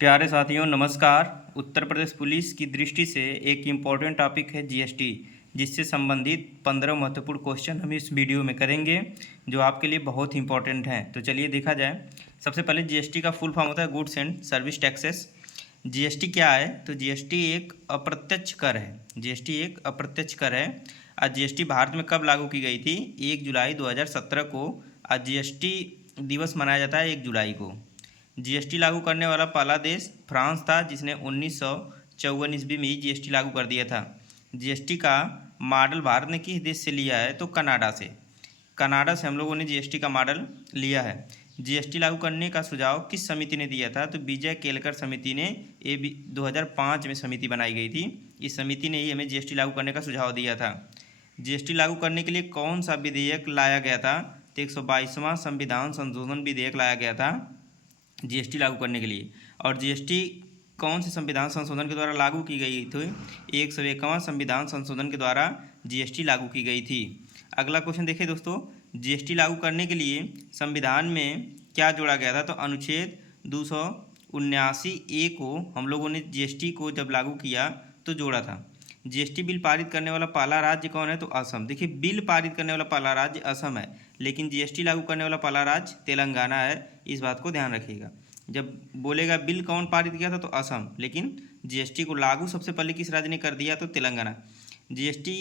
प्यारे साथियों नमस्कार। उत्तर प्रदेश पुलिस की दृष्टि से एक इम्पॉर्टेंट टॉपिक है जीएसटी, जिससे संबंधित 15 महत्वपूर्ण क्वेश्चन हम इस वीडियो में करेंगे जो आपके लिए बहुत इंपॉर्टेंट हैं। तो चलिए देखा जाए। सबसे पहले जीएसटी का फुल फॉर्म होता है goods and service taxes. GST क्या है? तो जीएसटी एक अप्रत्यक्ष कर है। जीएसटी एक अप्रत्यक्ष कर है। आज जीएसटी भारत में कब लागू की गई थी? 1 जुलाई 2017 को आज जीएसटी दिवस मनाया जाता है 1 जुलाई को। जीएसटी लागू करने वाला पहला देश फ्रांस था, जिसने 1954 ईस्वी में ही जीएसटी लागू कर दिया था। जीएसटी का मॉडल भारत ने किस देश से लिया है? तो कनाडा से। कनाडा से हम लोगों ने जीएसटी का मॉडल लिया है। जीएसटी लागू करने का सुझाव किस समिति ने दिया था? तो विजय केलकर समिति ने 2005 में समिति बनाई गई थी। इस समिति ने ही हमें जीएसटी लागू करने का सुझाव दिया था। जीएसटी लागू करने के लिए कौन सा विधेयक लाया गया था? तो 122वां संविधान संशोधन विधेयक लाया गया था जीएसटी लागू करने के लिए। और जीएसटी कौन से संविधान संशोधन के द्वारा लागू की गई थी? 101वां संविधान संशोधन के द्वारा जीएसटी लागू की गई थी। अगला क्वेश्चन देखिए दोस्तों, जीएसटी लागू करने के लिए संविधान में क्या जोड़ा गया था? तो अनुच्छेद 279A को हम लोगों ने जीएसटी को जब लागू किया तो जोड़ा था। जीएसटी बिल पारित करने वाला पहला राज्य कौन है? तो असम। देखिए, बिल पारित करने वाला पहला राज्य असम है, लेकिन जीएसटी लागू करने वाला पहला राज्य तेलंगाना है। इस बात को ध्यान रखिएगा। जब बोलेगा बिल कौन पारित किया था? तो असम, लेकिन जीएसटी को लागू सबसे पहले किस राज्य ने कर दिया? तो तेलंगाना। जीएसटी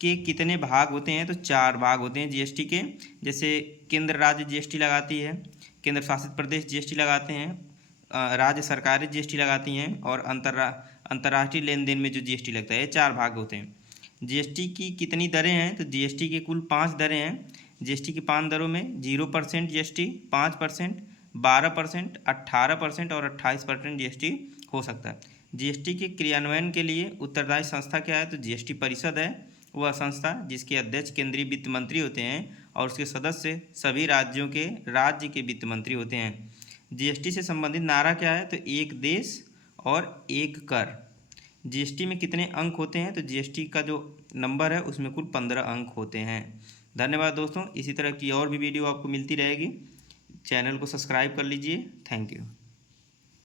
के कितने भाग होते हैं? तो 4 भाग होते हैं जीएसटी के। जैसे केंद्र राज्य जीएसटी लगाती है, केंद्र शासित प्रदेश जीएसटी लगाते हैं, राज्य सरकारें जीएसटी लगाती हैं, और अंतर्राष्ट्रीय लेन देन में जो जीएसटी लगता है, ये 4 भाग होते हैं। जीएसटी की कितनी दरें हैं? तो जीएसटी के कुल 5 दरें हैं। जीएसटी की 5 दरों में 0% जीएसटी, 5%, 12%, 18% और 28% जीएसटी हो सकता है। जीएसटी के क्रियान्वयन के लिए उत्तरदायी संस्था क्या है? तो जीएसटी परिषद है वह संस्था जिसके अध्यक्ष केंद्रीय वित्त मंत्री होते हैं और उसके सदस्य सभी राज्यों के राज्य के वित्त मंत्री होते हैं। जीएसटी से संबंधित नारा क्या है? तो एक देश और एक कर। जीएसटी में कितने अंक होते हैं? तो जीएसटी का जो नंबर है उसमें कुल 15 अंक होते हैं। धन्यवाद दोस्तों। इसी तरह की और भी वीडियो आपको मिलती रहेगी। चैनल को सब्सक्राइब कर लीजिए। Thank you.